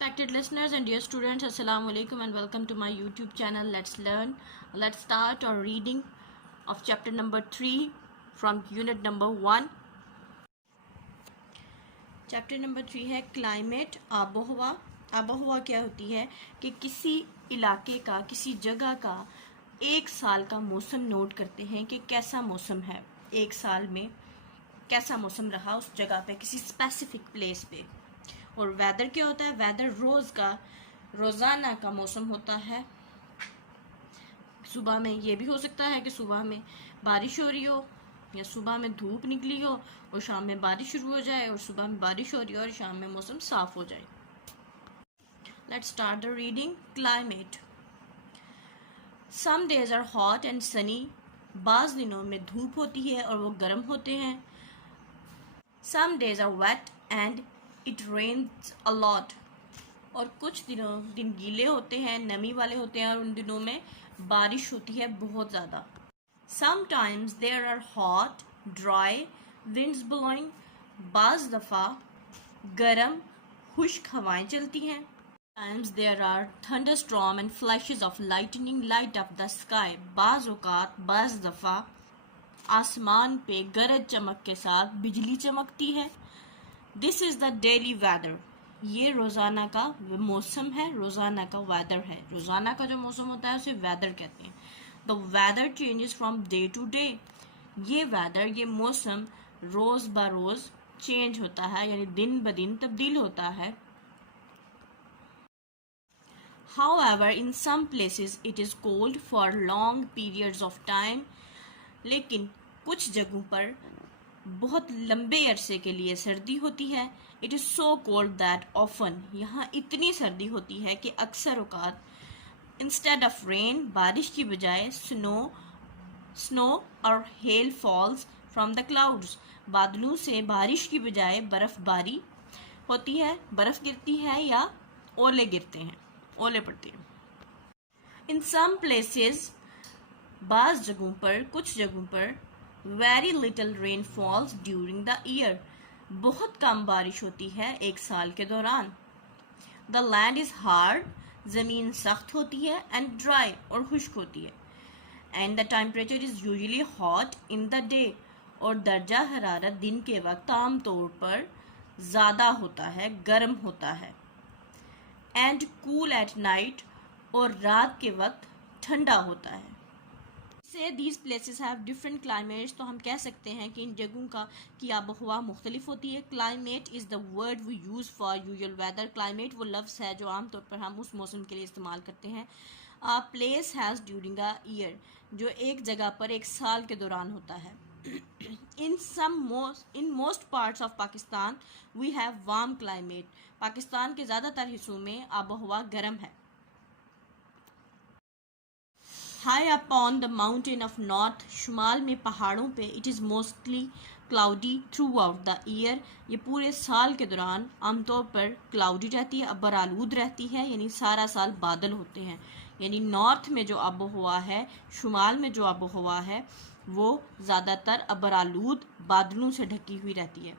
Respected listeners and dear students, Assalamu alaikum and welcome to my YouTube channel. Let's learn. Let's start our reading of chapter number 3 from unit number 1. Chapter number 3 है climate, आबोहवा। आबोहवा क्या होती है कि किसी इलाके का, किसी जगह का एक साल का मौसम नोट करते हैं कि कैसा मौसम है, एक साल में कैसा मौसम रहा उस जगह पे, किसी स्पेसिफिक प्लेस पे। और वेदर क्या होता है? वेदर रोज़ाना का मौसम होता है। सुबह में ये भी हो सकता है कि सुबह में बारिश हो रही हो या सुबह में धूप निकली हो और शाम में बारिश शुरू हो जाए, और सुबह में बारिश हो रही हो और शाम में मौसम साफ हो जाए। Let's start the reading. Climate. Some days are hot and sunny. बाज़ दिनों में धूप होती है और वो गर्म होते हैं। Some days are wet and it rains a lot. और कुछ दिन गीले होते हैं, नमी वाले होते हैं, और उन दिनों में बारिश होती है बहुत ज़्यादा। Sometimes there are hot, dry winds blowing. बाज़ दफ़ा गर्म खुश्क हवाएं चलती हैं। Times there are thunderstorm and flashes of lightning light up the sky. बाज़ औक़ात, बाज़ दफ़ा आसमान पे गरज चमक के साथ बिजली चमकती है। This is the daily weather. ये रोज़ाना का मौसम है, रोज़ाना का वेदर है। रोज़ाना का जो मौसम होता है उसे वेदर कहते हैं। The weather changes from day to day. ये वेदर, ये मौसम रोज़ ब रोज़ चेंज होता है, यानी दिन ब दिन तब्दील होता है। However, in some places it is cold for long periods of time. लेकिन कुछ जगहों पर बहुत लंबे अरसे के लिए सर्दी होती है। It is so cold that often, यहाँ इतनी सर्दी होती है कि अक्सर औक़ात इंस्टेड ऑफ रेन, बारिश की बजाय स्नो और hello falls from the clouds. बादलों से बारिश की बजाय बर्फ़बारी होती है, बर्फ़ गिरती है या ओले गिरते हैं, ओले पड़ते हैं। इन सम प्लेसेस, बाज़ जगहों पर, कुछ जगहों पर very little rain falls during the year. बहुत कम बारिश होती है एक साल के दौरान। द लैंड इज़ हार्ड, ज़मीन सख्त होती है, एंड ड्राई और खुश्क होती है। And the temperature is usually hot in the day, और दर्जा हरारत दिन के वक्त आम तौर पर ज़्यादा होता है, गर्म होता है। एंड कूल एट नाइट, और रात के वक्त ठंडा होता है। से these places have different climates, तो हम कह सकते हैं कि इन जगहों की आबोहवा मुख्तलिफ होती है। Climate is the word we use for usual weather. Climate वो लफ्ज़ है जो आमतौर पर हम उस मौसम के लिए इस्तेमाल करते हैं। A place has during a year, जो एक जगह पर एक साल के दौरान होता है। In most parts of Pakistan we have warm climate. Pakistan के ज़्यादातर हिस्सों में आबोहवा गर्म है। High up on the mountain of north, शुमाल में पहाड़ों पे, it is mostly cloudy throughout the year. ये पूरे साल के दौरान आमतौर पर क्लाउडी रहती है, अबर आलूद रहती है, यानी सारा साल बादल होते हैं। यानी नॉर्थ में जो आबोहवा है, शुमाल में जो आबोहवा है, वो ज़्यादातर अबर आलूद बादलों से ढकी हुई रहती है।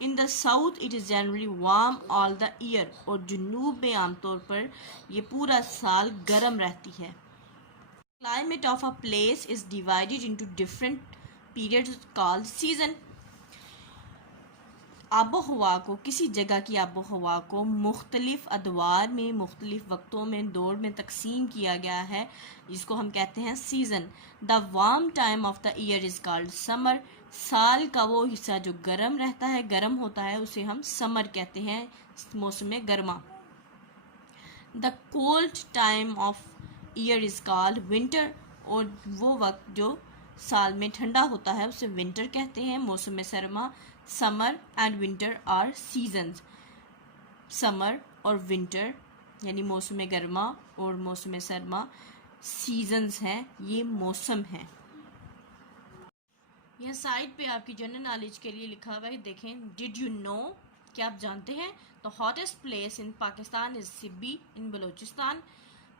In the south it is generally warm all the year, और जुनूब में आमतौर पर ये पूरा साल गर्म रहती है। Climate of a place is divided into different periods called season. आबोहवा को, किसी जगह की आबोहवा को मुख्तलिफ अदवार में, मुख्तलिफ वक्तों में, दौर में तकसीम किया गया है, जिसको हम कहते हैं season. The warm time of the year is called summer. साल का वो हिस्सा जो गर्म रहता है, गर्म होता है, उसे हम समर कहते हैं, मौसम गर्मा। The cold time of year is called winter, और वो वक्त जो साल में ठंडा होता है उसे विंटर कहते हैं, मौसम सरमा। Summer and winter are seasons. समर और विंटर यानी मौसम गर्मा और मौसम सरमा सीजन्स हैं, ये मौसम हैं। यह साइड पे आपकी जनरल नॉलेज के लिए लिखा हुआ है, देखें। डिड यू नो, क्या आप जानते हैं? The hottest place in Pakistan is Sibi in Balochistan.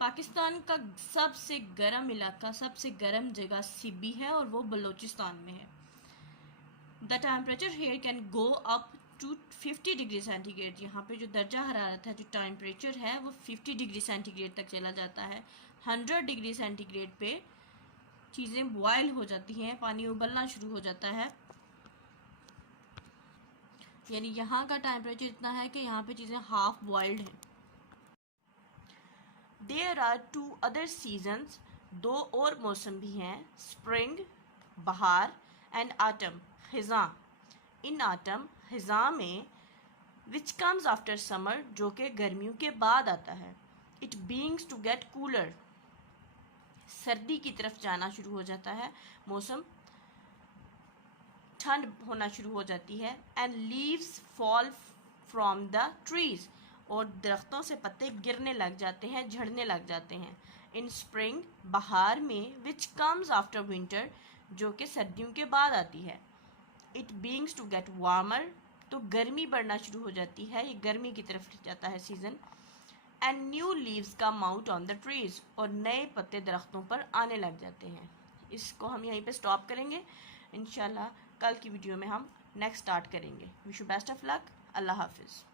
Pakistan का सबसे गर्म इलाका, सबसे गर्म जगह सिब्बी है, और वो बलूचिस्तान में है। The temperature here can go up to 50 degree centigrade. यहाँ पे जो दर्जा हरारत है, जो टेम्परेचर है, वो 50 डिग्री सेंटीग्रेड तक चला जाता है। 100 डिग्री सेंटीग्रेड पे चीज़ें बॉयल हो जाती हैं, पानी उबलना शुरू हो जाता है। यानी यहाँ का टेम्परेचर इतना है कि यहाँ पे चीज़ें हाफ बॉइल्ड हैं। देयर आर 2 अदर सीजन्स, 2 और मौसम भी हैं, स्प्रिंग बहार एंड आटम खिज़ां। इन आटम खिज़ां में विच कम्स आफ्टर समर, जो कि गर्मियों के बाद आता है। It begins to get cooler, सर्दी की तरफ जाना शुरू हो जाता है, मौसम ठंड होना शुरू हो जाती है। And leaves fall from the trees, और दरख्तों से पत्ते गिरने लग जाते हैं, झड़ने लग जाते हैं। इन स्प्रिंग बहार में विच कम्स आफ्टर विंटर, जो कि सर्दियों के बाद आती है। It begins to get warmer, तो गर्मी बढ़ना शुरू हो जाती है, ये गर्मी की तरफ जाता है season. And new leaves come out on the trees, और नए पत्ते दरख्तों पर आने लग जाते हैं। इसको हम यहीं पे स्टॉप करेंगे। इंशाल्लाह कल की वीडियो में हम नेक्स्ट स्टार्ट करेंगे। Wish you best of luck. अल्लाह हाफिज़।